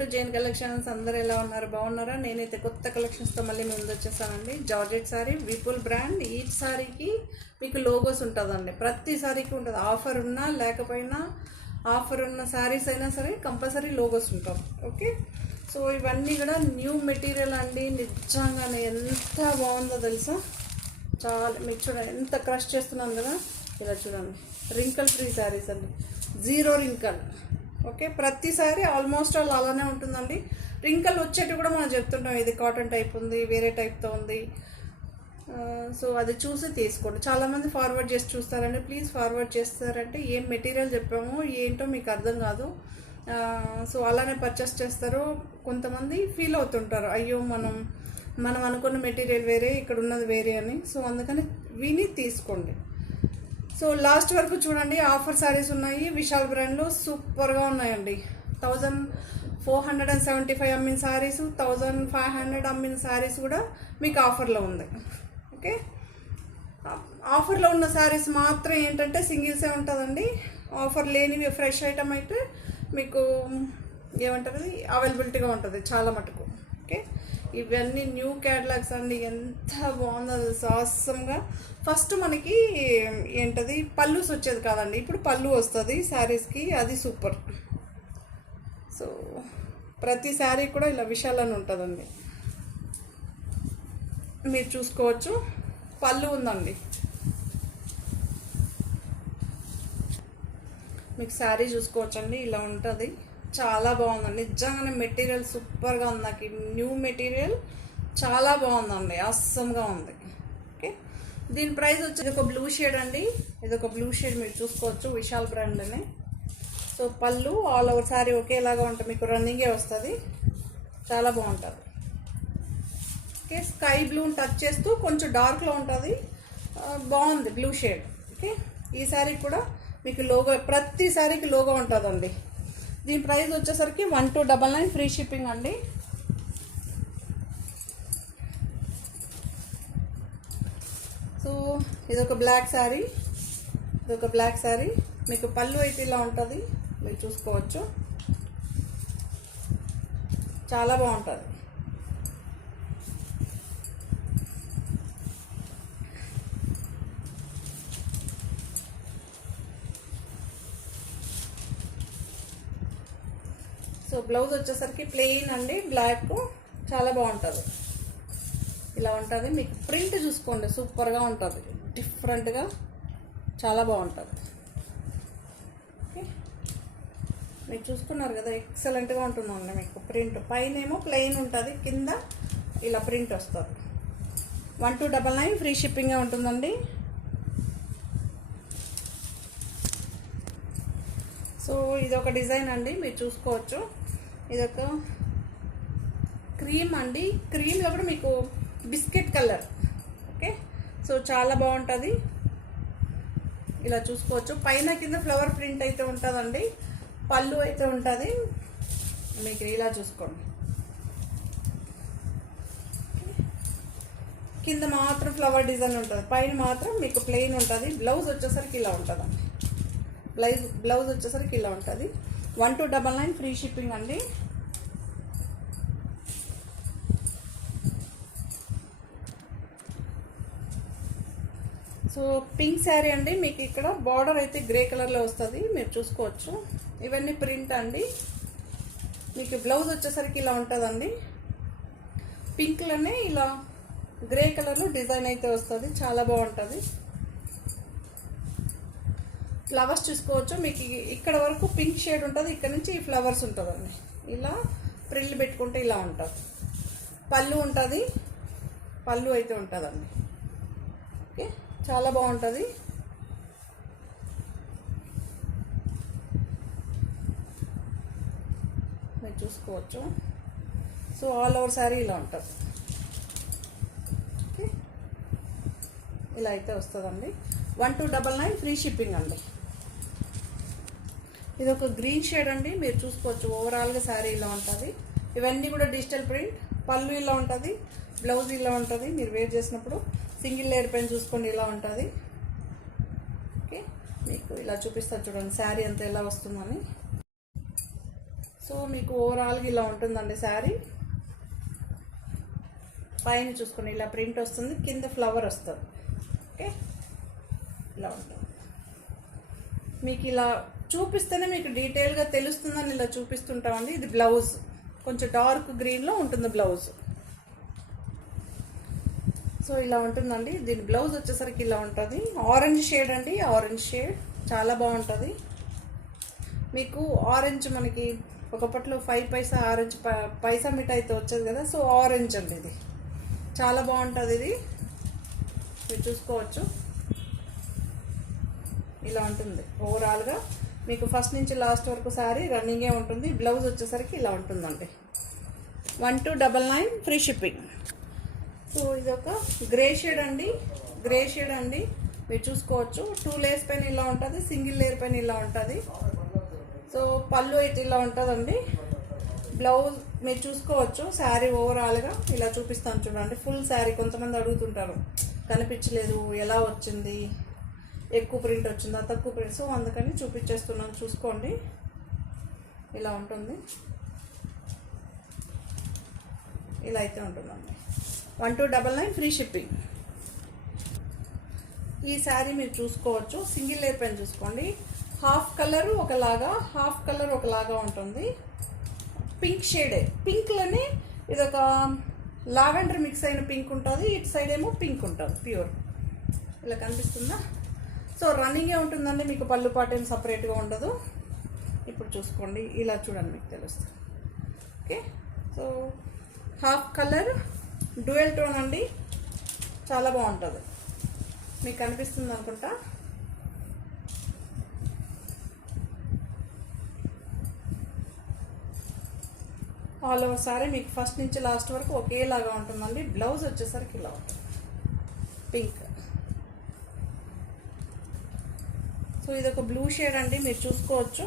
To Jain collections. అందరూ ఎలా ఉన్నారు? బాగున్నారా? నేనైతే కొత్త కలెక్షన్స్తో మళ్ళీ ముందు వచ్చేసానండి. Georgette sorry, Vipul brand. ఈ సారీకి మీకు లోగోస్ ఉంటుందండి, ప్రతి సారీకి ఉంటుంది. ఆఫర్ ఉన్నా లేకపోయినా, ఆఫర్ ఉన్న సారీస్ అయినా సరే కంపల్సరీ లోగోస్ ఉంటాం. ఓకే, సో ఇవన్నీ కూడా న్యూ మెటీరియల్ అండి. నిజంగానే ఎంత బాగుందో తెలుసా? చాలా మీకు చూడండి, ఎంత క్రష్ చేస్తున్నాను కదా. ఇలా చూడండి, రింకల్ ఫ్రీ శారీస్ అండి, జీరో రింకల్. ఓకే, ప్రతిసారి ఆల్మోస్ట్ ఆల్ అలానే ఉంటుందండి. రింకల్ వచ్చేటి కూడా మనం చెప్తుంటాం, ఇది కాటన్ టైప్ ఉంది, వేరే టైప్తో ఉంది. సో అది చూసి తీసుకోండి. చాలామంది ఫార్వర్డ్ చేసి చూస్తారండి. ప్లీజ్ ఫార్వర్డ్ చేస్తారంటే ఏం మెటీరియల్ చెప్పామో ఏంటో మీకు అర్థం కాదు. సో అలానే పర్చేస్ చేస్తారు. కొంతమంది ఫీల్ అవుతుంటారు, అయ్యో మనం అనుకున్న మెటీరియల్ వేరే, ఇక్కడ ఉన్నది వేరే అని. సో అందుకని విని తీసుకోండి. సో లాస్ట్ వరకు చూడండి. ఆఫర్ శారీస్ ఉన్నాయి విశాల్ బ్రాండ్లో, సూపర్గా ఉన్నాయండి. 1475 అమ్మిన శారీస్, 1500 అమ్మిన శారీస్ కూడా మీకు ఆఫర్లో ఉంది. ఓకే, ఆఫర్లో ఉన్న శారీస్ మాత్రం ఏంటంటే సింగిల్సే ఉంటుందండి. ఆఫర్ లేనివి ఫ్రెష్ ఐటమ్ అయితే మీకు ఏమంటారు, అవైలబిలిటీగా ఉంటుంది చాలా మటుకు. ఓకే, ఇవన్నీ న్యూ క్యాటలాగ్స్ అండి. ఎంత బాగుందో సాహసంగా. ఫస్ట్ మనకి ఏంటది పళ్ళుస్ వచ్చేది కాదండి, ఇప్పుడు పళ్ళు వస్తుంది శారీస్కి, అది సూపర్. సో ప్రతి శారీ కూడా ఇలా విశాలని ఉంటుందండి, మీరు చూసుకోవచ్చు. పళ్ళు ఉందండి, మీకు శారీ చూసుకోవచ్చండి, ఇలా ఉంటుంది. చాలా బాగుందండి, నిజంగానే మెటీరియల్ సూపర్గా ఉంది. నాకు న్యూ మెటీరియల్ చాలా బాగుందండి, అస్సంగా ఉంది. ఓకే, దీని ప్రైస్ వచ్చి ఇది ఒక బ్లూ షేడ్ అండి, ఇది ఒక బ్లూ షేడ్ మీరు చూసుకోవచ్చు, విశాల్ బ్రాండ్లోనే. సో పళ్ళు ఆల్ ఓవర్ శారీ ఒకేలాగా ఉంటుంది, మీకు రన్నింగే వస్తుంది, చాలా బాగుంటుంది. ఓకే, స్కై బ్లూని టచ్ చేస్తూ కొంచెం డార్క్లో ఉంటుంది, బాగుంది బ్లూ షేడ్. ఓకే, ఈ శారీ కూడా మీకు లోగో, ప్రతి శారీకి లోగో ఉంటుందండి. దీని ప్రైస్ వచ్చేసరికి 1299 ఫ్రీ షిప్పింగ్ అండి. సో ఇదొక బ్లాక్ శారీ, ఇదొక బ్లాక్ శారీ. మీకు పళ్ళు అయితే ఇలా ఉంటుంది, మీరు చూసుకోవచ్చు, చాలా బాగుంటుంది. సో బ్లౌజ్ వచ్చేసరికి ప్లెయిన్ అండి, బ్లాక్, చాలా బాగుంటుంది. ఇలా ఉంటుంది. మీకు ప్రింట్ చూసుకోండి, సూపర్గా ఉంటుంది, డిఫరెంట్గా చాలా బాగుంటుంది. ఓకే, మీరు చూసుకున్నారు కదా, ఎక్సలెంట్గా ఉంటుందండి. మీకు ప్రింట్ పైన ఏమో ప్లెయిన్ ఉంటుంది, కింద ఇలా ప్రింట్ వస్తుంది. 1299 ఫ్రీ షిప్పింగ్గా ఉంటుందండి. సో ఇదొక డిజైన్ అండి, మీరు చూసుకోవచ్చు. ఇదొక క్రీమ్ అండి, క్రీమ్లో కూడా మీకు బిస్కెట్ కలర్. ఓకే, సో చాలా బాగుంటుంది, ఇలా చూసుకోవచ్చు. పైన కింద ఫ్లవర్ ప్రింట్ అయితే ఉంటుందండి, పళ్ళు అయితే ఉంటుంది, మీకు ఇలా చూసుకోండి. కింద మాత్రం ఫ్లవర్ డిజైన్ ఉంటుంది, పైన మాత్రం మీకు ప్లెయిన్ ఉంటుంది. బ్లౌజ్ వచ్చేసరికి ఇలా ఉంటుందండి, బ్లౌజ్ వచ్చేసరికి ఇలా ఉంటుంది. 1299 ఫ్రీ షిప్పింగ్ అండి. సో పింక్ శారీ అండి, మీకు ఇక్కడ బార్డర్ అయితే గ్రే కలర్లో వస్తుంది, మీరు చూసుకోవచ్చు. ఇవన్నీ ప్రింట్ అండి. మీకు బ్లౌజ్ వచ్చేసరికి ఇలా ఉంటుందండి, పింక్లోనే ఇలా గ్రే కలర్లో డిజైన్ అయితే వస్తుంది, చాలా బాగుంటుంది. ఫ్లవర్స్ చూసుకోవచ్చు, మీకు ఇక్కడ వరకు పింక్ షేడ్ ఉంటుంది, ఇక్కడ నుంచి ఈ ఫ్లవర్స్ ఉంటుందండి. ఇలా ప్రిల్ పెట్టుకుంటే ఇలా ఉంటుంది. పళ్ళు ఉంటుంది, పళ్ళు అయితే ఉంటుందండి. ఓకే, చాలా బాగుంటుంది. మీరు చూసుకోవచ్చు. సో ఆల్ ఓవర్ శారీ ఇలా ఉంటుంది. ఓకే, ఇలా అయితే వస్తుందండి. 1299 ఫ్రీ షిప్పింగ్ అండి. ఇది ఒక గ్రీన్ షేడ్ అండి, మీరు చూసుకోవచ్చు. ఓవరాల్గా శారీ ఇలా ఉంటుంది. ఇవన్నీ కూడా డిజిటల్ ప్రింట్. పళ్ళు ఇలా ఉంటుంది, బ్లౌజ్ ఇలా ఉంటుంది. మీరు వేర్ చేసినప్పుడు సింగిల్ లేయర్ పైన చూసుకోండి, ఇలా ఉంటుంది. ఓకే, మీకు ఇలా చూపిస్తాను చూడండి శారీ అంతా ఎలా వస్తుందని. సో మీకు ఓవరాల్గా ఇలా ఉంటుందండి శారీ. పైన చూసుకొని ఇలా ప్రింట్ వస్తుంది, కింద ఫ్లవర్ వస్తుంది. ఓకే, ఇలా ఉంటుంది. మీకు ఇలా చూపిస్తేనే మీకు డీటెయిల్గా తెలుస్తుందని ఇలా చూపిస్తుంటామండి. ఇది బ్లౌజ్ కొంచెం డార్క్ గ్రీన్లో ఉంటుంది బ్లౌజ్. సో ఇలా ఉంటుందండి. దీని బ్లౌజ్ వచ్చేసరికి ఇలా ఉంటుంది. ఆరెంజ్ షేడ్ అండి, ఆరెంజ్ షేడ్ చాలా బాగుంటుంది. మీకు ఆరెంజ్ మనకి ఒకప్పట్లో 5 పైసా ఆరెంజ్ పైసా మిఠాయితో వచ్చేది కదా, సో ఆరెంజ్ అండి ఇది. చాలా బాగుంటుంది ఇది, మీరు చూసుకోవచ్చు. ఇలా ఉంటుంది ఓవరాల్గా. మీకు ఫస్ట్ నుంచి లాస్ట్ వరకు శారీ రన్నింగే ఉంటుంది. బ్లౌజ్ వచ్చేసరికి ఇలా ఉంటుందండి. 1299 ఫ్రీ షిప్పింగ్. సో ఇది ఒక గ్రే షేడ్ అండి, గ్రే షేడ్ అండి, మీరు చూసుకోవచ్చు. 2 లేయర్స్ పైన ఇలా ఉంటుంది, సింగిల్ లేయర్ పైన ఇలా ఉంటుంది. సో పళ్ళు అయితే ఇలా ఉంటుందండి. బ్లౌజ్ మీరు చూసుకోవచ్చు. శారీ ఓవరాల్గా ఇలా చూపిస్తాను చూడండి. ఫుల్ శారీ కొంతమంది అడుగుతుంటారు, కనిపించలేదు, ఎలా వచ్చింది, ఎక్కువ ప్రింట్ వచ్చిందా, తక్కువ ప్రింట్. సో అందుకని చూపించేస్తున్నాను, చూసుకోండి. ఇలా ఉంటుంది, ఇలా అయితే ఉంటుందండి. 1299 ఫ్రీ షిప్పింగ్. ఈ శారీ మీరు చూసుకోవచ్చు. సింగిల్ లేయర్ పైన చూసుకోండి. హాఫ్ కలర్ ఒకలాగా, హాఫ్ కలర్ ఒకలాగా ఉంటుంది. పింక్ షేడే, పింక్లోనే ఇది ఒక లావెండర్ మిక్స్ అయిన పింక్ ఉంటుంది. ఇటు సైడ్ ఏమో పింక్ ఉంటుంది ప్యూర్. ఇలా కనిపిస్తుందా? సో రన్నింగే ఉంటుందండి, మీకు పళ్ళు పాటు ఏం సపరేట్గా ఉండదు. ఇప్పుడు చూసుకోండి, ఇలా చూడండి, మీకు తెలుస్తుంది. Okay, so half colour dual tone అండి, చాలా బాగుంటుంది. మీకు కనిపిస్తుంది అనుకుంటా. ఆల్ ఓవర్ సారీ మీకు ఫస్ట్ నుంచి లాస్ట్ వరకు ఒకేలాగా ఉంటుందండి. బ్లౌజ్ వచ్చేసరికి ఇలా ఉంటుంది, పింక్. సో ఇది ఒక బ్లూ షేడ్ అండి, మీరు చూసుకోవచ్చు.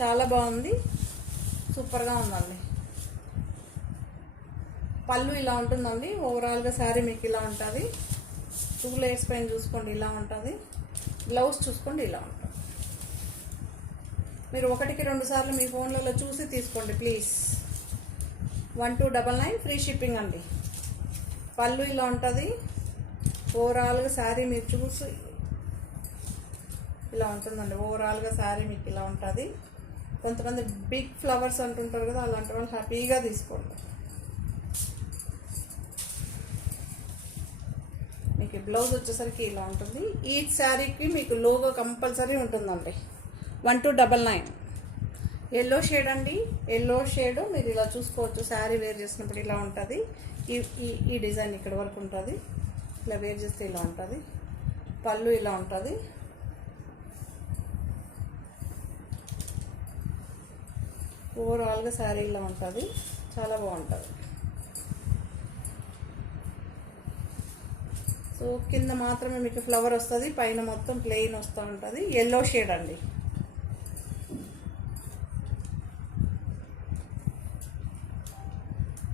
చాలా బాగుంది, సూపర్గా ఉందండి. పళ్ళు ఇలా ఉంటుందండి. ఓవరాల్గా శారీ మీకు ఇలా ఉంటుంది. 2 లేయర్స్ పైన చూసుకోండి, ఇలా ఉంటుంది. బ్లౌజ్ చూసుకోండి, ఇలా ఉంటుంది. మీరు 1కి 2 సార్లు మీ ఫోన్లలో చూసి తీసుకోండి ప్లీజ్. 1299 ఫ్రీ షిప్పింగ్ అండి. పళ్ళు ఇలా ఉంటుంది. ఓవరాల్గా శారీ మీరు చూసి ఇలా ఉంటుందండి. ఓవరాల్గా శారీ మీకు ఇలా ఉంటుంది. కొంతమంది బిగ్ ఫ్లవర్స్ అంటుంటారు కదా, అలాంటి వాళ్ళు హ్యాపీగా తీసుకోండి. మీకు బ్లౌజ్ వచ్చేసరికి ఇలా ఉంటుంది. ఈ శారీకి మీకు లోగో కంపల్సరీ ఉంటుందండి. 1299 ఎల్లో షేడ్ అండి, ఎల్లో షేడ్ మీరు ఇలా చూసుకోవచ్చు. శారీ వేర్ చేసినప్పుడు ఇలా ఉంటుంది. ఈ డిజైన్ ఇక్కడ వరకు ఉంటుంది. ఇలా వేర్ చేస్తే ఇలా ఉంటుంది. పళ్ళు ఇలా ఉంటుంది. ఓవరాల్గా శారీ ఇలా ఉంటుంది, చాలా బాగుంటుంది. సో కింద మాత్రమే మీకు ఫ్లవర్ వస్తుంది, పైన మొత్తం ప్లెయిన్ వస్తూ ఉంటుంది. ఎల్లో షేడ్ అండి.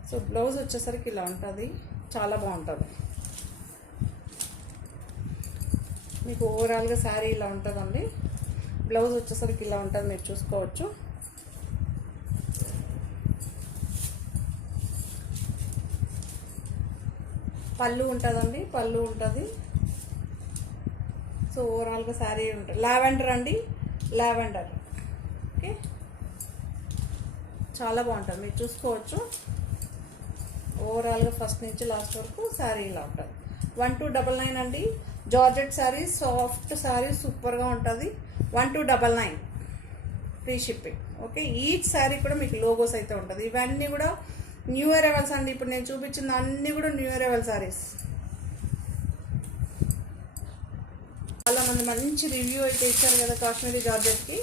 సో బ్లౌజ్ వచ్చేసరికి ఇలా ఉంటుంది, చాలా బాగుంటుంది. మీకు ఓవరాల్గా శారీ ఇలా ఉంటుందండి. బ్లౌజ్ వచ్చేసరికి ఇలా ఉంటుంది, మీరు చూసుకోవచ్చు. పళ్ళు ఉంటుందండి, పళ్ళు ఉంటుంది. సో ఓవరాల్గా శారీ ఉంటుంది. లావెండర్ అండి, లావెండర్. ఓకే, చాలా బాగుంటుంది, మీరు చూసుకోవచ్చు. ఓవరాల్గా ఫస్ట్ నుంచి లాస్ట్ వరకు శారీ ఇలా ఉంటుంది. 1299 అండి. జార్జెట్ శారీ, సాఫ్ట్ శారీ, సూపర్గా ఉంటుంది. 1299 free shipping. Okay, each sari కూడా మీకు లోగోస్ అయితే ఉంటుంది. ఇవన్నీ కూడా న్యూ అరైవల్స్ అండి. ఇప్పుడు నేను చూపించిన అన్నీ కూడా న్యూ అరైవల్ శారీస్. చాలామంది మంచి రివ్యూ అయితే ఇచ్చారు కదా కాశ్మీరీ జార్జెట్కి.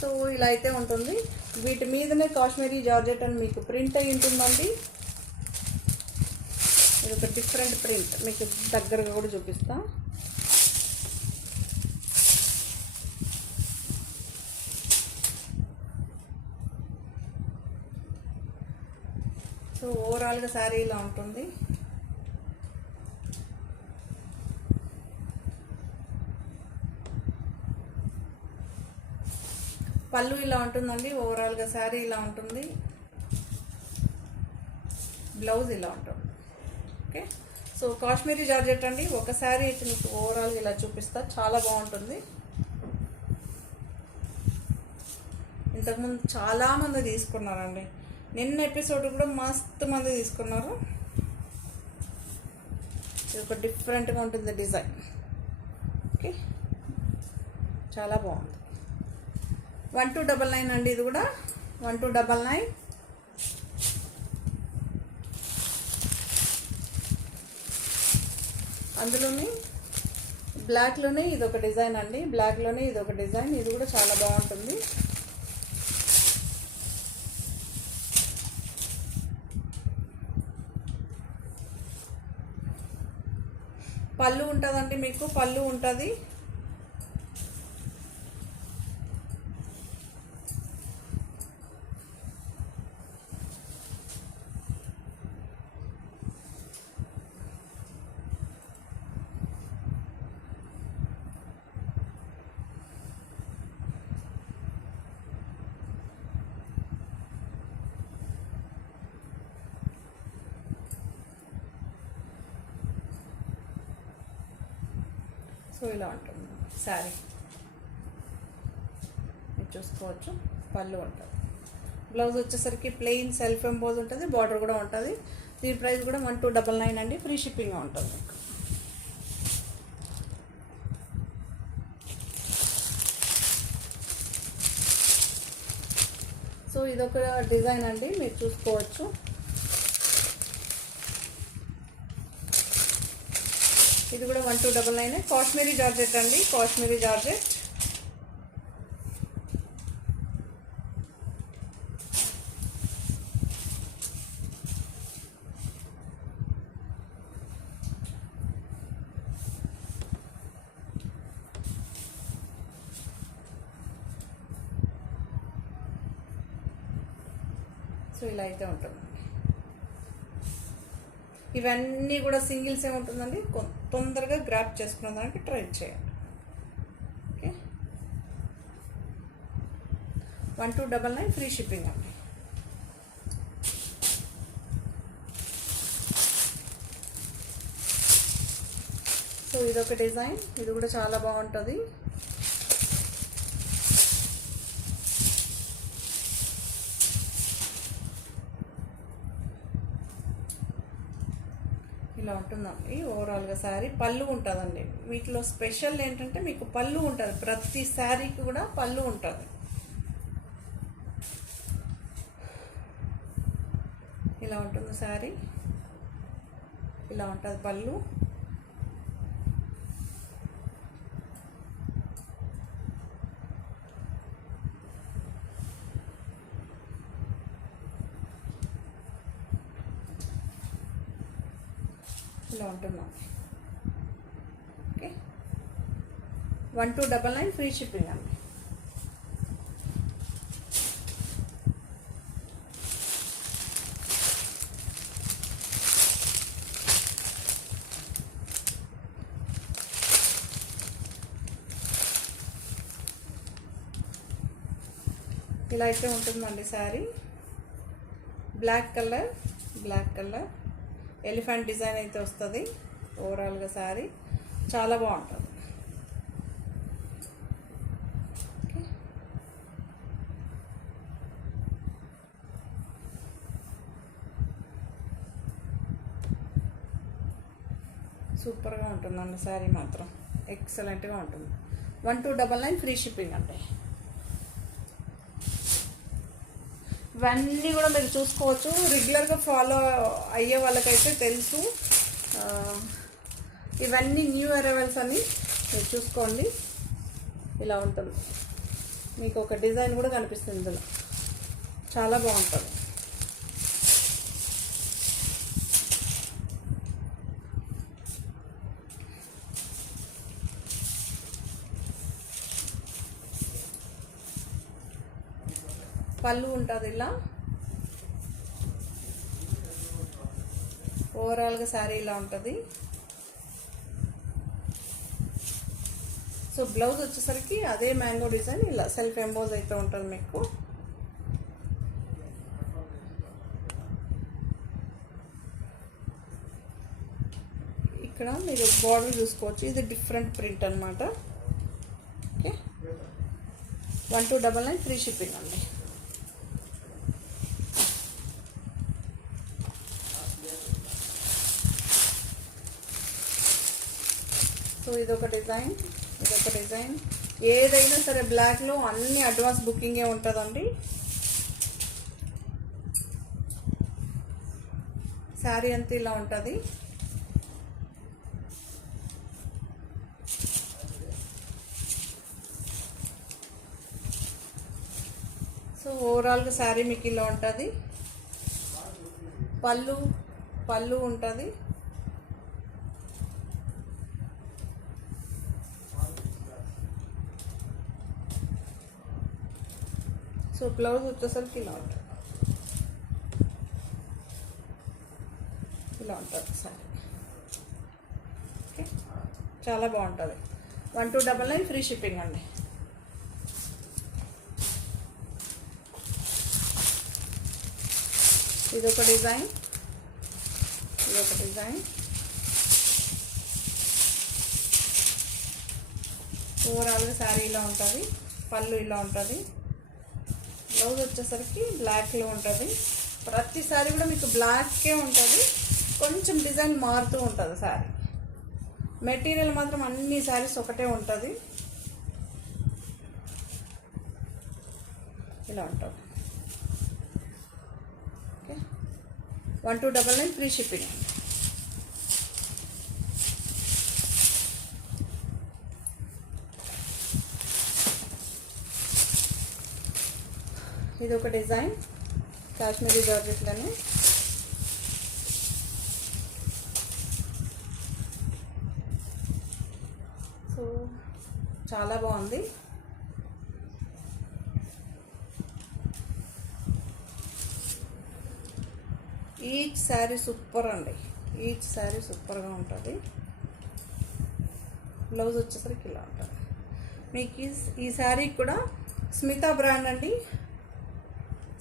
సో ఇలా అయితే ఉంటుంది. వీటి మీదనే కాశ్మీరీ జార్జెట్ అని మీకు ప్రింట్ అయి ఉంటుందండి. ఇది ఒక డిఫరెంట్ ప్రింట్, మీకు దగ్గరగా కూడా చూపిస్తా. సో ఓవరాల్గా శారీ ఇలా ఉంటుంది. పళ్ళు ఇలా ఉంటుందండి. ఓవరాల్గా శారీ ఇలా ఉంటుంది, బ్లౌజ్ ఇలా ఉంటుంది. ఓకే, సో కాశ్మీరీ జార్జెట్ అండి. ఒక శారీ అయితే మీకు ఓవరాల్గా ఇలా చూపిస్తా, చాలా బాగుంటుంది. ఇంతకుముందు చాలామంది తీసుకున్నారండి, నిన్న ఎపిసోడ్ కూడా మస్తు మంది తీసుకున్నారు. ఇది ఒక డిఫరెంట్గా ఉంటుంది డిజైన్. ఓకే, చాలా బాగుంది. 1299 అండి. ఇది కూడా 1299. అందులోనే బ్లాక్లోనే ఇది ఒక డిజైన్ అండి, బ్లాక్లోనే ఇది ఒక డిజైన్. ఇది కూడా చాలా బాగుంటుంది. పళ్ళు ఉంటుందండి, మీకు పళ్ళు ఉంటుంది. సో ఇలా ఉంటుంది శారీ, మీరు చూసుకోవచ్చు. పళ్ళు ఉంటుంది, బ్లౌజ్ వచ్చేసరికి ప్లెయిన్ సెల్ఫ్ ఎంబోజ్ ఉంటుంది, బార్డర్ కూడా ఉంటుంది. దీని ప్రైస్ కూడా 1299 అండి, ఫ్రీ షిప్పింగ్ ఉంటుంది మీకు. సో ఇదొక డిజైన్ అండి, మీరు చూసుకోవచ్చు. ఇది కూడా 1299. కాశ్మీరీ జార్జెట్ అండి, కాశ్మీరీ జార్జెట్. సో ఇలా అయితే ఉంటుంది. ఇవన్నీ కూడా సింగిల్స్ ఏముంటుందండి, తొందరగా గ్రాప్ చేసుకున్న దానికి ట్రై చేయండి. ఓకే, 1299 ఫ్రీ షిప్పింగ్ అండి. సో ఇదొక డిజైన్, ఇది కూడా చాలా బాగుంటుంది. ఇలా ఉంటుందండి ఓవరాల్గా శారీ. పళ్ళు ఉంటుందండి, వీటిలో స్పెషల్ ఏంటంటే మీకు పళ్ళు ఉంటుంది, ప్రతి శారీకి కూడా పళ్ళు ఉంటుంది. ఇలా ఉంటుంది శారీ, ఇలా ఉంటుంది పళ్ళు. ఇలా ఉంటున్నాం. ఓకే, 1299 ఫ్రీ షిప్పింగ్ అండి. ఇలా అయితే ఉంటుందండి sari. Black colour, black colour elephant design అయితే వస్తుంది ఓవరాల్గా శారీ, చాలా బాగుంటుంది. సూపర్గా ఉంటుందండి శారీ, మాత్రం ఎక్సలెంట్గా ఉంటుంది. 1299 ఫ్రీ షిప్పింగ్ అండి. ఇవన్నీ కూడా మీరు చూసుకోవచ్చు, రెగ్యులర్గా ఫాలో అయ్యే వాళ్ళకైతే తెలుసు. ఇవన్నీ న్యూ అరైవల్స్ అని మీరు చూసుకోండి. ఇలా ఉంటుంది, మీకు ఒక డిజైన్ కూడా కనిపిస్తుంది ఇందులో, చాలా బాగుంటుంది. పళ్ళు ఉంటుంది ఇలా, ఓవరాల్గా శారీ ఇలా ఉంటుంది. సో బ్లౌజ్ వచ్చేసరికి అదే మ్యాంగో డిజైన్ ఇలా సెల్ఫ్ ఎంబోజ్ అయితే ఉంటుంది మీకు. ఇక్కడ మీరు బార్డర్ చూసుకోవచ్చు, ఇది డిఫరెంట్ ప్రింట్ అనమాట. ఓకే, 1299 ఫ్రీ షిప్పింగ్ అండి. సో ఇదొక డిజైన్, ఇదొక డిజైన్. ఏదైనా సరే బ్లాక్లో అన్ని అడ్వాన్స్ బుకింగే ఉంటుందండి. శారీ అంతా ఇలా ఉంటుంది. సో ఓవరాల్గా శారీ మీకు ఇలా ఉంటుంది. పళ్ళు ఉంటుంది. సో బ్లౌజ్ వచ్చేసరికి ఇలా ఉంటుంది, ఇలా ఉంటుంది సారీ. ఓకే, చాలా బాగుంటుంది. 1299 ఫ్రీ షిప్పింగ్ అండి. ఇదొక డిజైన్, ఇదొక డిజైన్. ఓవరాల్గా శారీ ఇలా ఉంటుంది, పళ్ళు ఇలా ఉంటుంది. బ్లౌజ్ వచ్చేసరికి బ్లాక్లో ఉంటుంది. ప్రతి శారీ కూడా మీకు బ్లాక్కే ఉంటుంది, కొంచెం డిజైన్ మారుతూ ఉంటుంది శారీ. మెటీరియల్ మాత్రం అన్ని శారీస్ ఒకటే ఉంటుంది. ఇలా ఉంటుంది. Okay, 1299 free shipping. ఇది ఒక డిజైన్ కాశ్మీరీ జార్జెట్లోనే. సో చాలా బాగుంది. ఈచ్ శారీ సూపర్ అండి, ఈచ్ శారీ సూపర్గా ఉంటుంది. బ్లౌజ్ వచ్చేసరికి ఇలా ఉంటుంది మీకు. ఈ శారీ కూడా స్మితా బ్రాండ్ అండి,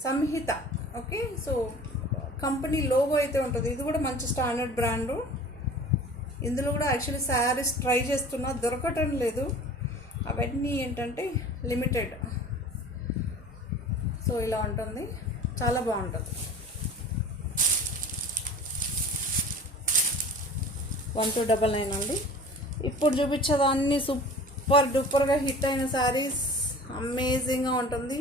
సంహిత. ఓకే, సో కంపెనీ లోగో అయితే ఉంటుంది. ఇది కూడా మంచి స్టాండర్డ్ బ్రాండు. ఇందులో కూడా యాక్చువల్లీ శారీస్ ట్రై చేస్తున్నా, దొరకటం లేదు. అవన్నీ ఏంటంటే లిమిటెడ్. సో ఇలా ఉంటుంది, చాలా బాగుంటుంది. 1299 అండి. ఇప్పుడు చూపించేదాన్ని సూపర్ డూపర్గా హిట్ అయిన శారీస్, అమేజింగ్గా ఉంటుంది.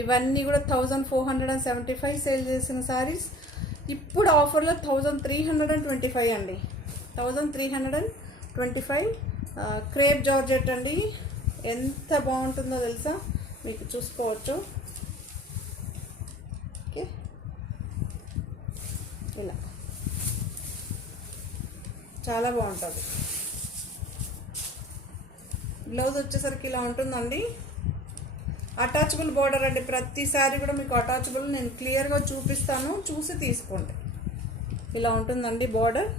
ఇవన్నీ కూడా 1475 సేల్ చేసిన శారీస్. ఇప్పుడు ఆఫర్లో 1325 అండి, 1325. క్రేప్ జార్జెట్ అండి, ఎంత బాగుంటుందో తెలుసా, మీకు చూసుకోవచ్చు. ఓకే, ఇలా చాలా బాగుంటుంది. బ్లౌజ్ వచ్చేసరికి ఇలా ఉంటుందండి. అటాచబుల్ బార్డర్ అండి, ప్రతి శారీ కూడా మీకు అటాచబుల్. నేను క్లియర్గా చూపిస్తాను, చూసి తీసుకోండి. ఇలా ఉంటుందండి బార్డర్.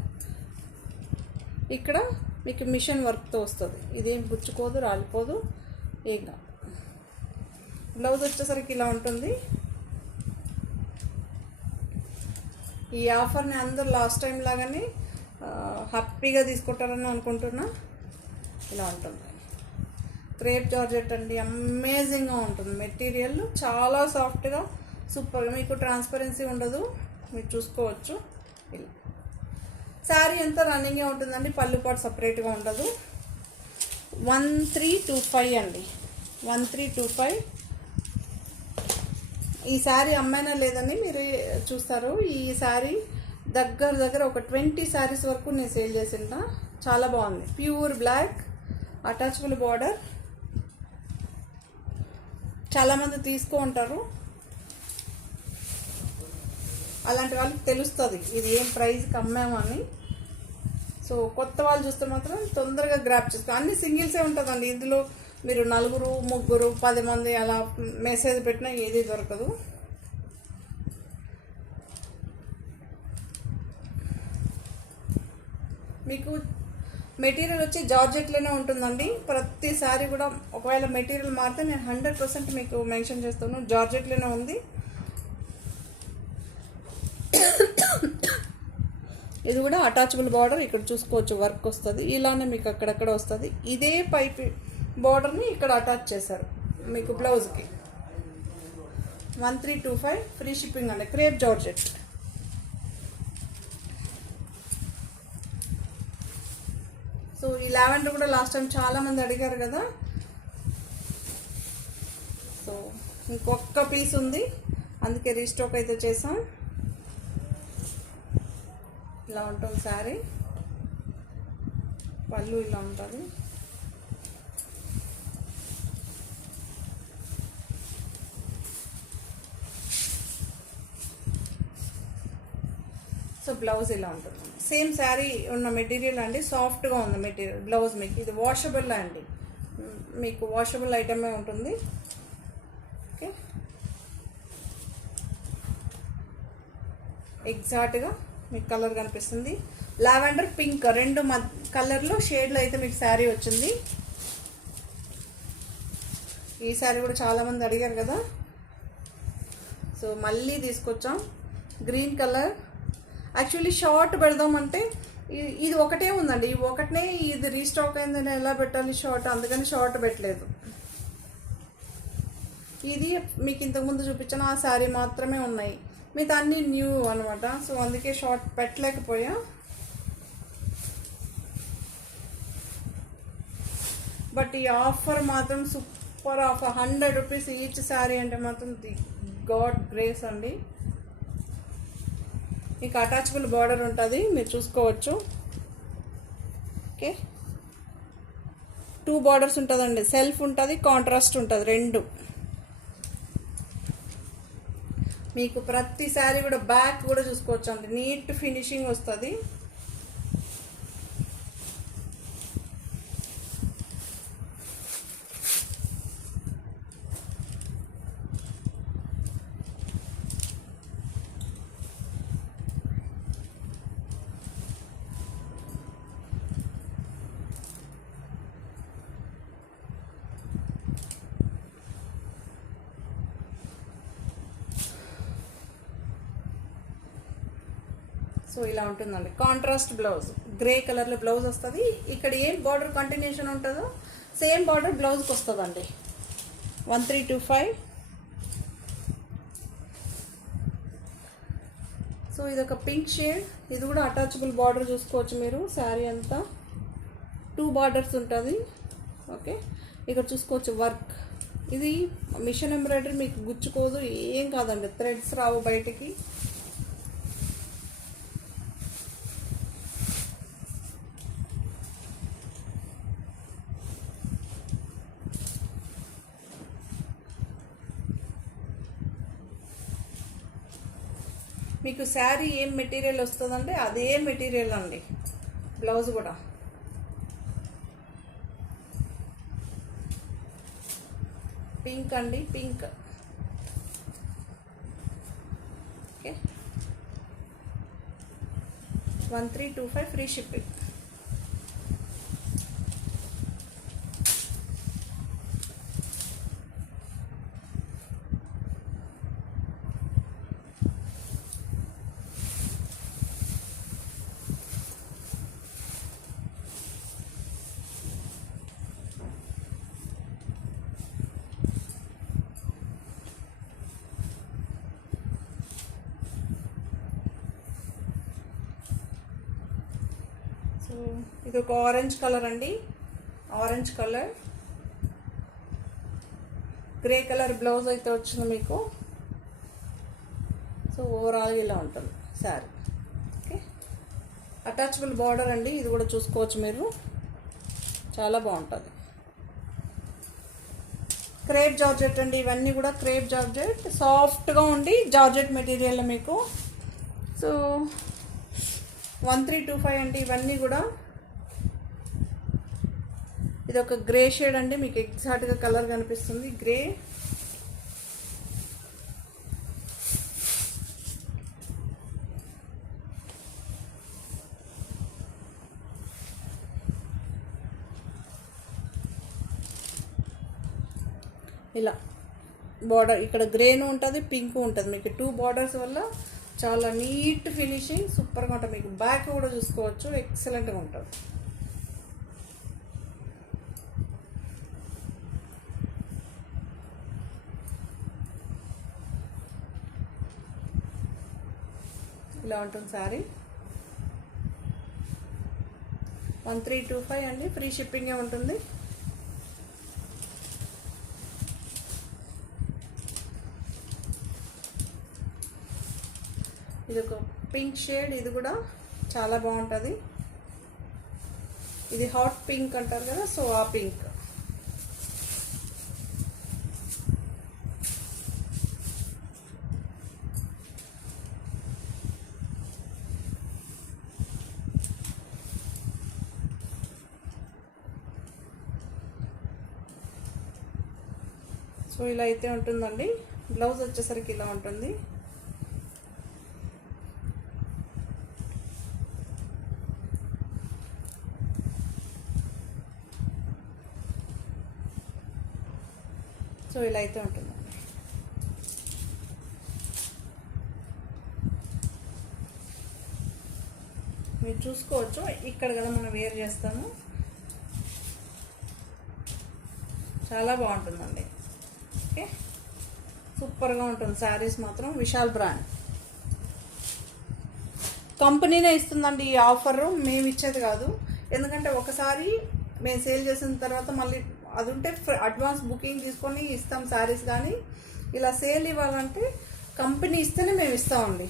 ఇక్కడ మీకు మిషన్ వర్క్తో వస్తుంది, ఇదేం గుచ్చుకోదు, రాలిపోదు, ఏం కాదు. బ్లౌజ్ వచ్చేసరికి ఇలా ఉంటుంది. ఈ ఆఫర్ని అందరూ లాస్ట్ టైం లాగానే హ్యాపీగా తీసుకుంటారని అనుకుంటున్నా. ఇలా ఉంటుంది. క్రేప్ జార్జెట్ అండి, అమేజింగ్గా ఉంటుంది. మెటీరియల్ చాలా సాఫ్ట్గా సూపర్గా, మీకు ట్రాన్స్పరెన్సీ ఉండదు, మీరు చూసుకోవచ్చు. ఇలా శారీ అంతా రన్నింగే ఉంటుందండి, పళ్ళు పాటు సపరేట్గా ఉండదు. 1325 అండి, 1325. ఈ శారీ అమ్మైనా లేదని మీరు చూస్తారు. ఈ శారీ దగ్గర ఒక 20 శారీస్ వరకు నేను సేల్ చేసిందా. చాలా బాగుంది. Pure black, attachable border. చాలామంది తీసుకో ఉంటారు, అలాంటి వాళ్ళకి తెలుస్తుంది ఇది ఏం ప్రైస్కి అమ్మామని. సో కొత్త వాళ్ళు చూస్తే మాత్రం తొందరగా గ్రాప్ చేసుకో. అన్ని సింగిల్సే ఉంటుందండి ఇందులో. మీరు 4, 3, 10 మంది అలా మెసేజ్ పెట్టినా ఏది దొరకదు. మీకు మెటీరియల్ వచ్చి జార్జెట్లోనే ఉంటుందండి. ప్రతిసారి కూడా ఒకవేళ మెటీరియల్ మారితే నేను 100% మీకు మెన్షన్ చేస్తాను, జార్జెట్లోనే ఉంది. ఇది కూడా అటాచబుల్ బార్డర్, ఇక్కడ చూసుకోవచ్చు వర్క్ వస్తుంది. ఇలానే మీకు అక్కడక్కడ వస్తుంది. ఇదే పైప్ బార్డర్ని ఇక్కడ అటాచ్ చేశారు మీకు బ్లౌజ్కి. 1325 ఫ్రీ షిప్పింగ్ అండి. Crepe georgette. సో ఈ లావెండర్ కూడా లాస్ట్ టైం చాలామంది అడిగారు కదా, సో ఇంకొక పీస్ ఉంది, అందుకే రీస్టాక్ అయితే చేసాం. ఇలా ఉంటుంది శారీ, పళ్ళు ఇలా ఉంటుంది. సో బ్లౌజ్ ఇలా ఉంటుంది. సేమ్ శారీ ఉన్న మెటీరియల్ అండి, సాఫ్ట్గా ఉంది మెటీరియల్. బ్లౌజ్ మీకు ఇది వాషబుల్ అండి, మీకు వాషబుల్ ఐటమే ఉంటుంది. ఓకే, ఎగ్జాక్ట్గా మీకు కలర్ కనిపిస్తుంది. లావెండర్ పింక్ రెండు కలర్లో షేడ్లో అయితే మీకు శారీ వచ్చింది. ఈ శారీ కూడా చాలామంది అడిగారు కదా, సో మళ్ళీ తీసుకొచ్చాం. Green colour. యాక్చువల్లీ షార్ట్ పెడదామంటే ఇది ఒకటే ఉందండి, ఈ ఒకటినే ఇది రీస్టాక్ అయిందని ఎలా పెట్టాలి షార్ట్, అందుకని షార్ట్ పెట్టలేదు. ఇది మీకు ఇంతకుముందు చూపించిన ఆ శారీ మాత్రమే ఉన్నాయి, మిగతా అన్నీ న్యూ అనమాట. సో అందుకే షార్ట్ పెట్టలేకపోయా. బట్ ఈ ఆఫర్ మాత్రం super offer, 100 rupees each sari అంటే మాత్రం ది గాడ్ గ్రేస్ అండి. మీకు అటాచబుల్ బార్డర్ ఉంటుంది, మీరు చూసుకోవచ్చు. ఓకే, 2 బార్డర్స్ ఉంటుందండి, సెల్ఫ్ ఉంటుంది, కాంట్రాస్ట్ ఉంటుంది, రెండు. మీకు ప్రతి శారీ కూడా బ్యాక్ కూడా చూసుకోవచ్చు అండి, నీట్ ఫినిషింగ్ వస్తుంది. సో ఇలా ఉంటుందండి కాంట్రాస్ట్ బ్లౌజ్, గ్రే కలర్లో బ్లౌజ్ వస్తుంది. ఇక్కడ ఏం బార్డర్ కంటిన్యూషన్ ఉంటుందో సేమ్ బార్డర్ బ్లౌజ్కి వస్తుందండి. 1325. సో ఇదొక పింక్ షేడ్, ఇది కూడా అటాచబుల్ బార్డర్ చూసుకోవచ్చు మీరు. శారీ అంతా 2 బార్డర్స్ ఉంటుంది. ఓకే, ఇక్కడ చూసుకోవచ్చు వర్క్. ఇది మిషన్ ఎంబ్రాయిడరీ, మీకు గుచ్చుకోదు, ఏం కాదండి, థ్రెడ్స్ రావు బయటికి. మీకు శారీ ఏం మెటీరియల్ వస్తుందంటే అదే మెటీరియల్ అండి, బ్లౌజ్ కూడా. పింక్ అండి, పింక్. Okay, 1325 free shipping. ఇది ఒక ఆరెంజ్ కలర్ అండి, orange colour. Grey colour blouse అయితే వచ్చింది మీకు. సో ఓవరాల్ ఇలా ఉంటుంది శారీ. ఓకే, అటాచబుల్ బార్డర్ అండి, ఇది కూడా చూసుకోవచ్చు మీరు, చాలా బాగుంటుంది. క్రేప్ జార్జెట్ అండి, ఇవన్నీ కూడా క్రేప్ జార్జెట్, సాఫ్ట్గా ఉండి జార్జెట్ మెటీరియల్ మీకు. సో 1325 అండి ఇవన్నీ కూడా. ఇది ఒక గ్రే షేడ్ అండి, మీకు ఎగ్జాక్ట్గా కలర్ కనిపిస్తుంది, గ్రే. ఇలా బార్డర్ ఇక్కడ గ్రేను ఉంటుంది, పింక్ ఉంటుంది. మీకు 2 బార్డర్స్ వల్ల చాలా నీట్ ఫినిషింగ్ సూపర్గా ఉంటుంది. మీకు బ్యాక్ కూడా చూసుకోవచ్చు, ఎక్సలెంట్గా ఉంటుంది. ఇలా ఉంటుంది శారీ. 1325 అండి, ఫ్రీ షిప్పింగే ఉంటుంది. ఇది ఒక పింక్ షేడ్, ఇది కూడా చాలా బాగుంటుంది. ఇది హాట్ పింక్ అంటారు కదా, సో ఆ పింక్. సో ఇలా అయితే ఉంటుందండి. బ్లౌజ్ వచ్చేసరికి ఇలా ఉంటుంది. సో ఇలా అయితే ఉంటుందండి. మీరు చూసుకోవచ్చు, ఇక్కడ కదా మనం వేర్ చేస్తాము. చాలా బాగుంటుందండి. ఓకే, సూపర్గా ఉంటుంది శారీస్ మాత్రం. విశాల్ బ్రాండ్ కంపెనీనే ఇస్తుందండి ఈ ఆఫర్, మేము ఇచ్చేది కాదు. ఎందుకంటే ఒకసారి మేము సేల్ చేసిన తర్వాత మళ్ళీ అది ఉంటే అడ్వాన్స్ బుకింగ్ తీసుకొని ఇస్తాం శారీస్. కానీ ఇలా సేల్ ఇవ్వాలంటే కంపెనీ ఇస్తేనే మేము ఇస్తామండి.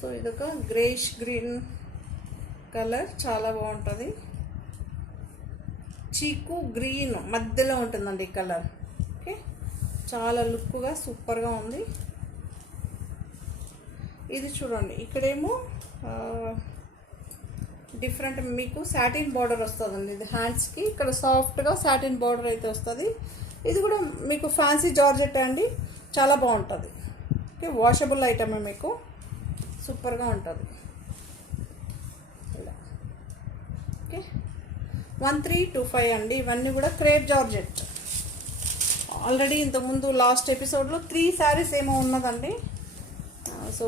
సో ఇదొక గ్రేష్ గ్రీన్ కలర్, చాలా బాగుంటుంది. చీకు గ్రీన్ మధ్యలో ఉంటుందండి ఈ కలర్. ఓకే, చాలా లుక్గా సూపర్గా ఉంది. ఇది చూడండి, ఇక్కడేమో డిఫరెంట్ మీకు సాటిన్ బార్డర్ వస్తుందండి. ఇది హ్యాండ్స్కి ఇక్కడ సాఫ్ట్గా సాటిన్ బార్డర్ అయితే వస్తుంది. ఇది కూడా మీకు ఫ్యాన్సీ జార్జెట్ అండి, చాలా బాగుంటుంది. ఓకే, వాషబుల్ ఐటమే, మీకు సూపర్గా ఉంటుంది. ఇలా ఓకే, 1325 అండి. ఇవన్నీ కూడా క్రేప్ జార్జెట్. ఆల్రెడీ ఇంతకుముందు లాస్ట్ ఎపిసోడ్లో 3 శారీస్ ఏమో ఉన్నదండి. సో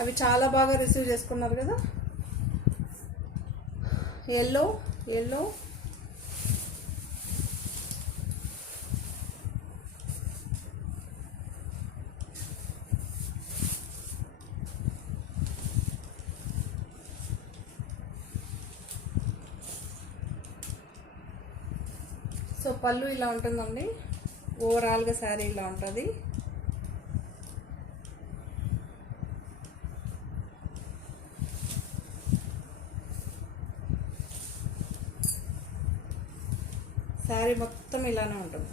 అవి చాలా బాగా రిసీవ్ చేసుకున్నారు కదా. ఎల్లో ఎల్లో సో పళ్ళు ఇలా ఉంటుందండి. ఓవరాల్గా శారీ ఇలా ఉంటుంది. శారీ మొత్తం ఇలానే ఉంటుంది.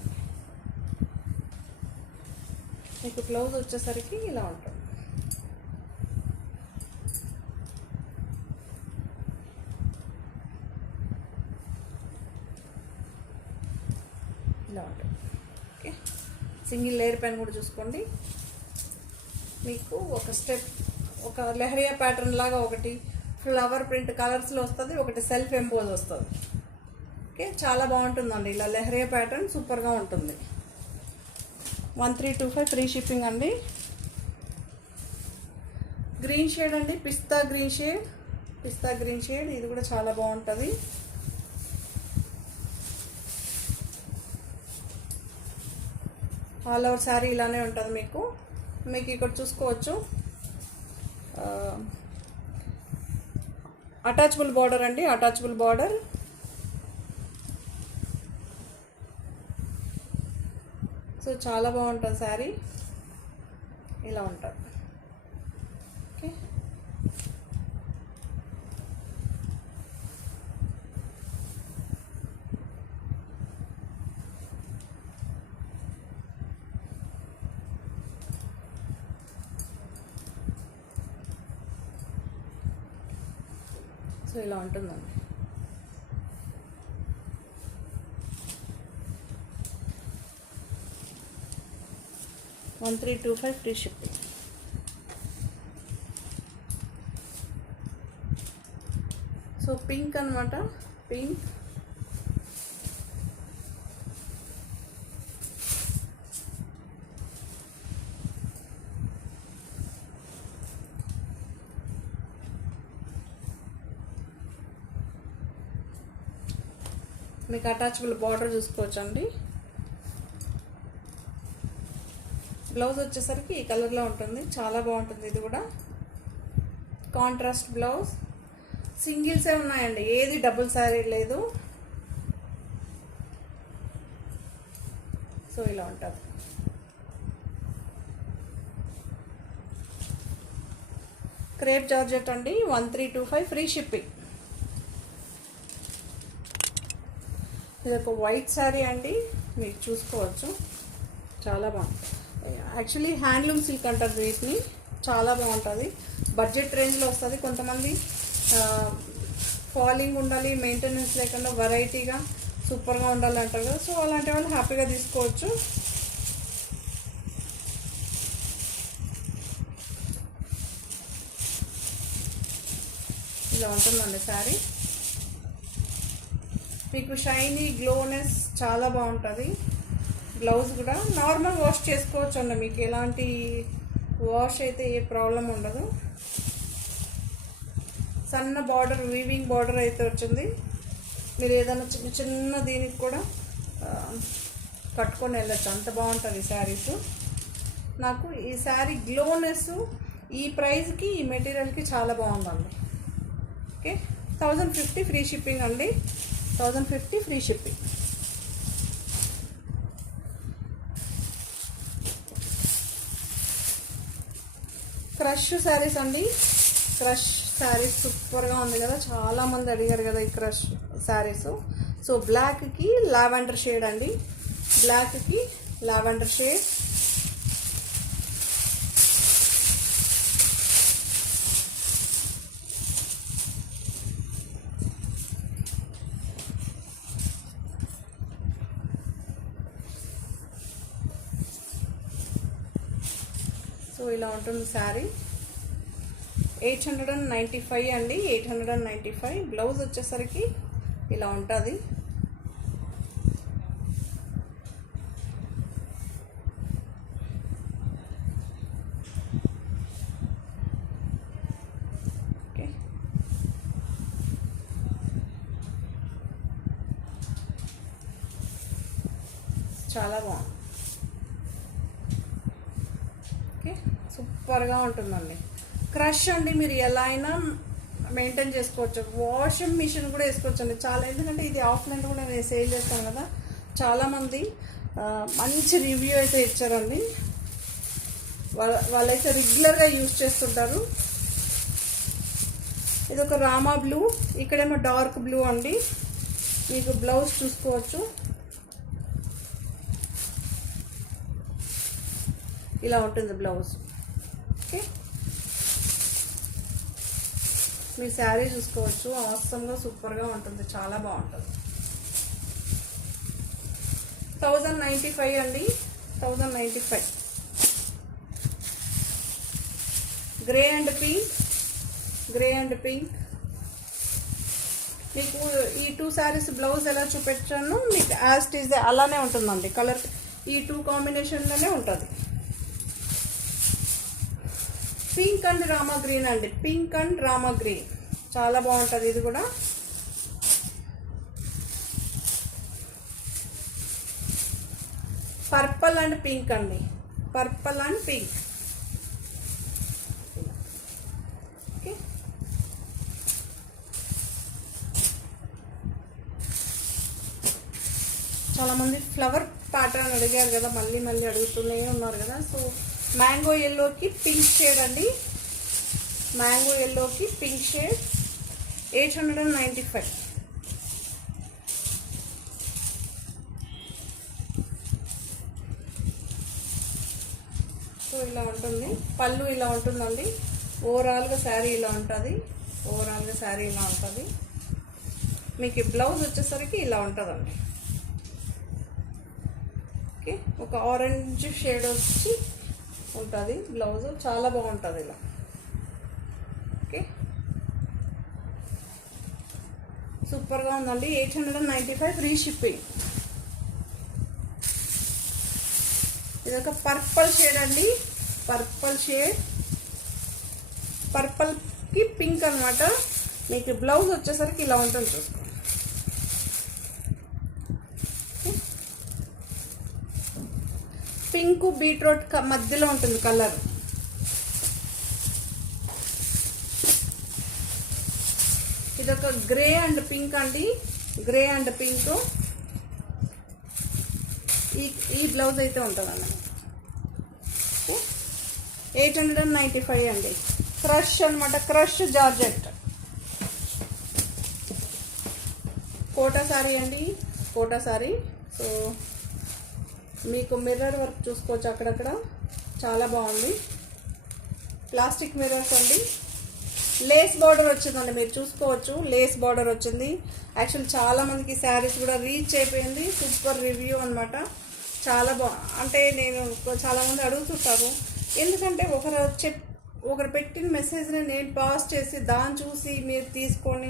మీకు బ్లౌజ్ వచ్చేసరికి ఇలా ఉంటుంది. ఇలా ఉంటుంది. ఓకే, సింగిల్ లేయర్ పైన కూడా చూసుకోండి. మీకు ఒక స్టెప్, ఒక లెహరియా ప్యాటర్న్ లాగా ఒకటి ఫ్లవర్ ప్రింట్ కలర్స్లో వస్తుంది, ఒకటి సెల్ఫ్ ఎంపోజ్ వస్తుంది. ఓకే, చాలా బాగుంటుందండి. ఇలా లెహరియా ప్యాటర్న్ సూపర్గా ఉంటుంది. 1325 ఫ్రీ షిప్పింగ్ అండి. గ్రీన్ షేడ్ అండి, పిస్తా గ్రీన్ షేడ్, పిస్తా గ్రీన్ షేడ్. ఇది కూడా చాలా బాగుంటుంది. ఆల్ ఓవర్ శారీ ఇలానే ఉంటుంది. మీకు ఇక్కడ చూసుకోవచ్చు, అటాచబుల్ బార్డర్ అండి, అటాచబుల్ బార్డర్. సో చాలా బాగుంటుంది శారీ, ఇలా ఉంటుంది. ఓకే, సో ఇలా ఉంటుందండి. $1325 ఫ్రీ షిప్పింగ్. సో పింక్ అనమాట, పింక్. మీకు అటాచబుల్ బార్డర్ చూసుకోవచ్చండి. బ్లౌజ్ వచ్చేసరికి ఈ కలర్లో ఉంటుంది, చాలా బాగుంటుంది. ఇది కూడా కాంట్రాస్ట్ బ్లౌజ్. సింగిల్సే ఉన్నాయండి, ఏది డబుల్ శారీ లేదు. సో ఇలా ఉంటుంది. క్రేప్ జార్జెట్ అండి, 1325 ఫ్రీ షిప్పింగ్. ఇది ఒక వైట్ శారీ అండి, మీరు చూసుకోవచ్చు, చాలా బాగుంటుంది. యాక్చువల్లీ హ్యాండ్లూమ్ సిల్క్ అంటారు వీటిని, చాలా బాగుంటుంది. బడ్జెట్ రేంజ్లో వస్తుంది. కొంతమంది ఫాలింగ్ ఉండాలి, మెయింటెనెన్స్ లేకుండా వెరైటీగా సూపర్గా ఉండాలి అంటారు కదా, సో అలాంటి వాళ్ళు హ్యాపీగా తీసుకోవచ్చు. ఇలా ఉంటుందండి శారీ. మీకు షైనీ గ్లోనెస్ చాలా బాగుంటుంది. బ్లౌజ్ కూడా నార్మల్ వాష్ చేసుకోవచ్చు అండి, మీకు ఎలాంటి వాష్ అయితే ఏ ప్రాబ్లం ఉండదు. సన్న బార్డర్, వీవింగ్ బార్డర్ అయితే వచ్చింది. మీరు ఏదైనా చిన్న చిన్న దీనికి కూడా కట్టుకొని వెళ్ళచ్చు, అంత బాగుంటుంది శారీస్. నాకు ఈ శారీ గ్లోనెస్ ఈ ప్రైస్కి, ఈ మెటీరియల్కి చాలా బాగుందండి. ఓకే, 1050 ఫ్రీ షిప్పింగ్ అండి, 1050 ఫ్రీ షిప్పింగ్. క్రష్ శారీస్ అండి, క్రష్ శారీస్ సూపర్గా ఉంది కదా, చాలామంది అడిగారు కదా ఈ క్రష్ శారీస్. సో బ్లాక్కి లావెండర్ షేడ్ అండి, బ్లాక్కి లావెండర్ షేడ్. సో ఇలా ఉంటుంది శారీ. 895 అండి, 895. బ్లౌజ్ వచ్చేసరికి ఇలా ఉంటుంది. ఓకే, చాలా బాగుంది. ఓకే, సూపర్గా ఉంటుందండి. క్రష్ అండి, మీరు ఎలా అయినా మెయింటైన్ చేసుకోవచ్చు. వాషింగ్ మిషన్ కూడా వేసుకోవచ్చు అండి చాలా, ఎందుకంటే ఇది ఆఫ్లైన్ కూడా నేను సేల్ చేస్తాను కదా, చాలామంది మంచి రివ్యూ అయితే ఇచ్చారండి. వాళ్ళైతే రెగ్యులర్గా యూజ్ చేస్తుంటారు. ఇది ఒక రామా బ్లూ, ఇక్కడేమో డార్క్ బ్లూ అండి. మీకు బ్లౌజ్ చూసుకోవచ్చు, ఇలా ఉంటుంది బ్లౌజ్. ఓకే, మీ శారీ చూసుకోవచ్చు, అవసరంగా సూపర్గా ఉంటుంది, చాలా బాగుంటుంది. 1095 అండి, 1095. Grey and pink, grey and pink. మీకు ఈ 2 శారీస్ బ్లౌజ్ ఎలా చూపించాను మీకు యాజ్ ఇట్ ఈజ్ అలానే ఉంటుందండి. కలర్ ఈ 2 కాంబినేషన్లోనే ఉంటుంది. పింక్ అండ్ రామా గ్రీన్ అండి, పింక్ అండ్ రామా గ్రీన్, చాలా బాగుంటుంది. ఇది కూడా పర్పుల్ అండ్ పింక్ అండి, పర్పుల్ అండ్ పింక్. ఓకే, చాలామంది ఫ్లవర్ ప్యాటర్న్ అడిగారు కదా, మళ్ళీ మళ్ళీ అడుగుతూనే ఉన్నారు కదా. సో మ్యాంగో ఎల్లోకి పింక్ షేడ్ అండి, మ్యాంగో ఎల్లోకి పింక్ షేడ్, 895. సో ఇలా ఉంటుంది. పళ్ళు ఇలా ఉంటుందండి. ఓవరాల్గా శారీ ఇలా ఉంటుంది, ఓవరాల్గా శారీ ఇలా ఉంటుంది. మీకు బ్లౌజ్ వచ్చేసరికి ఇలా ఉంటుందండి. ఓకే, ఒక ఆరెంజ్ షేడ్ వచ్చి ఉంటుంది బ్లౌజ్, చాలా బాగుంటుంది ఇలా. ఓకే, సూపర్గా ఉందండి. 895 ఫ్రీ షిప్పింగ్. ఇదొక పర్పుల్ షేడ్ అండి, పర్పుల్ షేడ్, పర్పుల్కి పింక్ అనమాట. మీకు బ్లౌజ్ వచ్చేసరికి ఇలా ఉంటుంది చూసుకోండి. పింక్ బీట్రూట్ మధ్యలో ఉంటుంది కలర్. ఇదొక గ్రే అండ్ పింక్ అండి, గ్రే అండ్ పింక్. ఈ బ్లౌజ్ అయితే ఉంటుంది అన్నమాట. 895 అండి. క్రష్ అనమాట, క్రష్ జార్జెట్ కోటా సారీ అండి, కోటా సారీ. సో మీకు మిర్రర్ వర్క్ చూసుకోవచ్చు అక్కడక్కడ, చాలా బాగుంది. ప్లాస్టిక్ మిర్రర్స్ అండి. లేస్ బార్డర్ వచ్చిందండి, మీరు చూసుకోవచ్చు లేస్ బార్డర్ వచ్చింది. యాక్చువల్ చాలామందికి శారీస్ కూడా రీచ్ అయిపోయింది. సూపర్ రివ్యూ అనమాట. చాలా అంటే నేను చాలామంది అడుగుతుంటారు, ఎందుకంటే ఒకరు పెట్టిన మెసేజ్ని నేను పాస్ చేసి దాన్ని చూసి మీరు తీసుకొని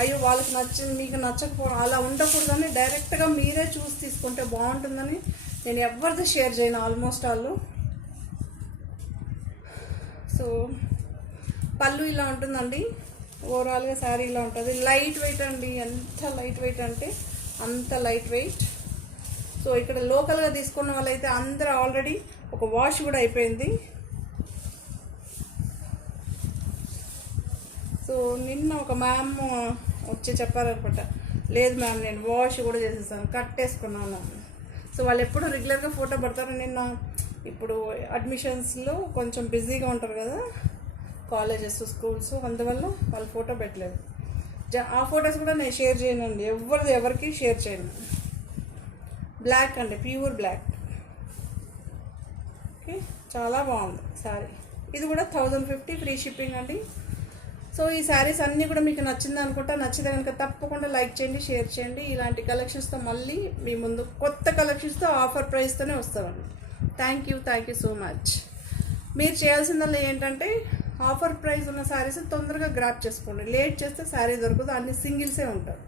అయ్యో వాళ్ళకి నచ్చింది మీకు నచ్చకపోవడం అలా ఉండకూడదని డైరెక్ట్గా మీరే చూసి తీసుకుంటే బాగుంటుందని నేను ఎవరిది షేర్ చేయను ఆల్మోస్ట్ వాళ్ళు. సో పళ్ళు ఇలా ఉంటుందండి, ఓవరాల్గా శారీ ఇలా ఉంటుంది. లైట్ వెయిట్ అండి, ఎంత లైట్ వెయిట్ అంటే అంత లైట్ వెయిట్. సో ఇక్కడ లోకల్గా తీసుకున్న వాళ్ళైతే అందరూ ఆల్రెడీ ఒక వాష్ కూడా అయిపోయింది. సో నిన్న ఒక మ్యామ్ వచ్చి చెప్పారనమాట, లేదు మ్యామ్ నేను వాష్ కూడా చేసేసాను, కట్టేసుకున్నాను. సో వాళ్ళు ఎప్పుడు రెగ్యులర్గా ఫోటో పడతారు. నిన్న ఇప్పుడు అడ్మిషన్స్లో కొంచెం బిజీగా ఉంటారు కదా కాలేజెస్ స్కూల్స్, అందువల్ల వాళ్ళు ఫోటో పెట్టలేదు. ఆ ఫొటోస్ కూడా నేను షేర్ చేయనండి, ఎవరికి షేర్ చేయను. బ్లాక్ అండి, ప్యూర్ బ్లాక్. ఓకే, చాలా బాగుంది శారీ. ఇది కూడా 1050 ఫ్రీ షిప్పింగ్ అండి. సో ఈ శారీస్ అన్నీ కూడా మీకు నచ్చింది అనుకుంటా. నచ్చితే కనుక తప్పకుండా లైక్ చేయండి, షేర్ చేయండి. ఇలాంటి కలెక్షన్స్తో మళ్ళీ మీ ముందు కొత్త కలెక్షన్స్తో ఆఫర్ ప్రైస్తోనే వస్తామండి. Thank you so much. మీరు చేయాల్సిందల్లా ఏంటంటే ఆఫర్ ప్రైస్ ఉన్న శారీస్ తొందరగా గ్రాప్ చేసుకోండి. లేట్ చేస్తే శారీ దొరకదు, అన్ని సింగిల్సే ఉంటారు.